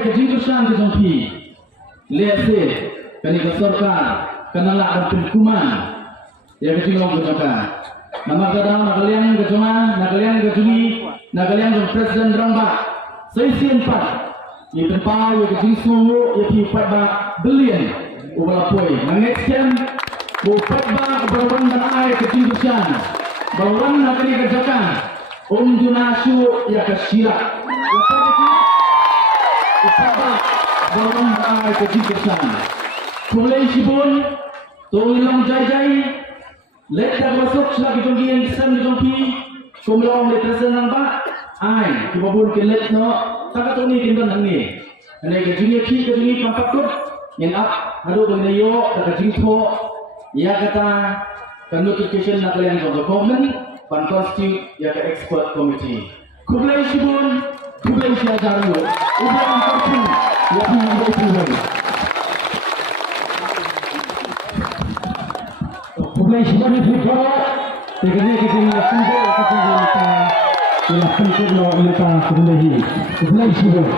kejurusan ke Jompi lese kani ke sorka kanala dan kuman ya kejulong ke Jompa nama kadang nakalian ke Joma nakalian ke Juni nakalian ke Presiden Ramba Saisian Pat ia tempat ia kejinsu ia pi 4 bilion ubala poi mangexem bu 4 bawang dan air kejurusan bawang nakali ke Jaka Junasu ia kesira Upaya bangun bangai kejurusan. Kulai sibun, tolong jai-jai. Letak masuk selagi jompi yang kesan jompi. Kumlong letak senang pak. Ai, kibabun kelet no. Takat ni kintan hangi. Ane kejunya ki kejunya pampakut. Yang up, hadu kenayo, takat jingko. Ya kata, notification nak kalian government, pan constitute ya ke expert committee. Kulai sibun. Kulai siajaru, ulang kampung, yang berpulang. Kulai siajaru itu, tegaknya kita sudah kita lakukan kita kulai siajaru.